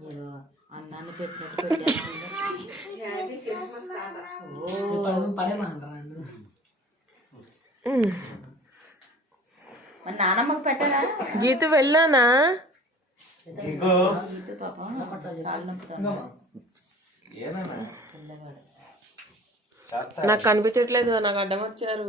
మీరు అన్నాన్ని పెట్టినట్టు పడేమంటారు మరి నానమ్మకి పెట్టరా గీత వెళ్ళానా నాకు కనిపించట్లేదు నాకు అడ్డం వచ్చారు.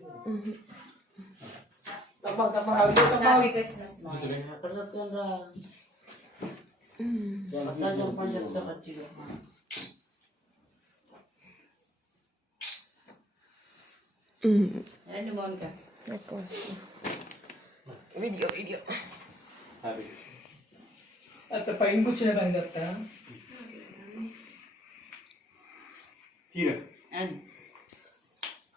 తినేస్తున్నారు పై పైకి కాదు ఒకరికి జీవితం చేసుకుంటున్నారు తినేస్తున్నారు లాస్ట్ ముక్క శ్రావ్య డ్రెస్ చేంజ్ అంటే వెళ్ళు మీ సిస్టర్ గారు కాలింగ్ చేంజ్ చేస్తున్నా వీడియో తీస్తున్నా హ్యాపీ క్రిస్మస్ మా. ఎక్కడ చెప్తుండ్రా అబద్ధాలు చెప్పమని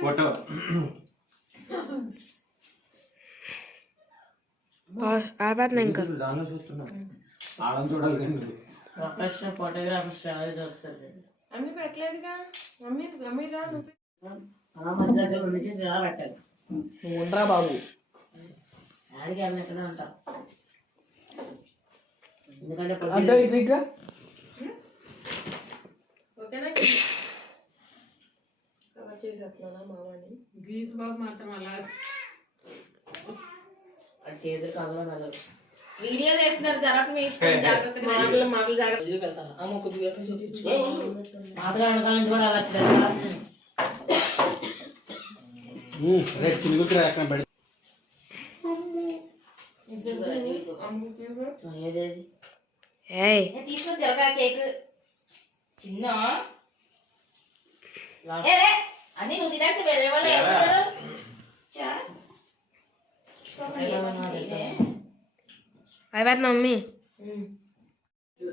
ఫోటో. ఆపాతన ఇంకా. దానిలో చూస్తున్నా ఆడం చూడాలి. ప్రొఫెషనల్ ఫోటోగ్రాఫర్స్ చాలా చూస్తారు అన్ని పెట్టలేదుగా మమ్మీ మమ్మీ రా అలా మధ్య దగ్గర నుంచి ఇలా పెట్టాలి నువ్వు ఉండరా బాబు? యాడికి వెళ్ళిన ఎక్కడ ఉంటాం. ఎందుకంటే ఓకేనా? చేసేస్తున్నానా మామని గీత బాబు మాత్రం అలా చేతులు కదలో మెదలు వీడియో తీస్తున్నారు తర్వాత మీ ఇష్టం జాగ్రత్తగా మాటలు మాటలు జాగ్రత్త. ఇదికి వెళ్తాను అమ్మ కొద్దిగా మాతగా వెనకాల నుంచి కూడా ఏదేది? ఏయ్. తీసుకొని తిరగా కేక్. చిన్న? అన్నీ నువ్వు తినేస్తే వేరే వాళ్ళు ఎవరు చా. ఏమన్నా చేయలే? అయిపోతున్నా మమ్మీ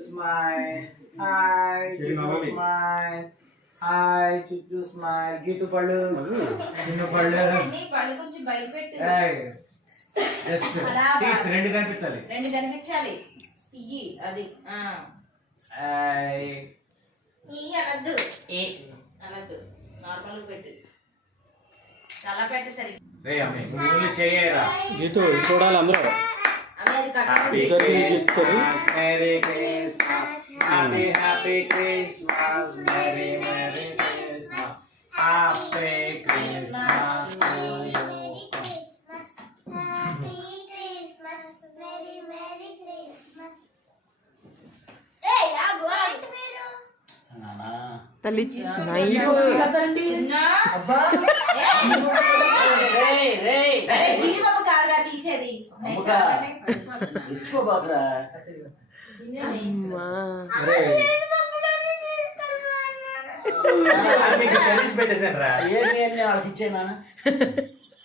స్మైల్ హాయ్ చుట్టూ స్మైల్ గీతు పళ్ళు చిన్న పళ్ళు పళ్ళు కొంచెం బయట పెట్టు ఏయ్, just అలా teeth రెండు కనిపించాలి. రెండు కనిపించాలి. ఇయ్యి అది అనద్దు. అనద్దు. నార్మల్ పెట్టు. చాలా పెట్టు సరి గీతు చూడాలి అందరూ. అవి అది happy కట్టదు merry Christmas happy happy Christmas merry merry Christmas happy Christmas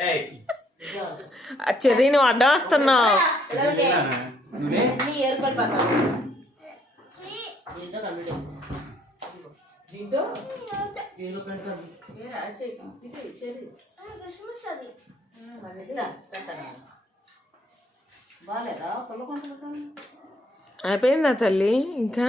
ఏయ్ ఆ చెర్రీ నువ్వు? అడ్డం వస్తున్నావు నువ్వే అన్ని ఏర్పడిపోతాం దీంతో దీంట్లో పెడతాను. బాగాలేదా అయిపోయిందా తల్లి? ఇంకా?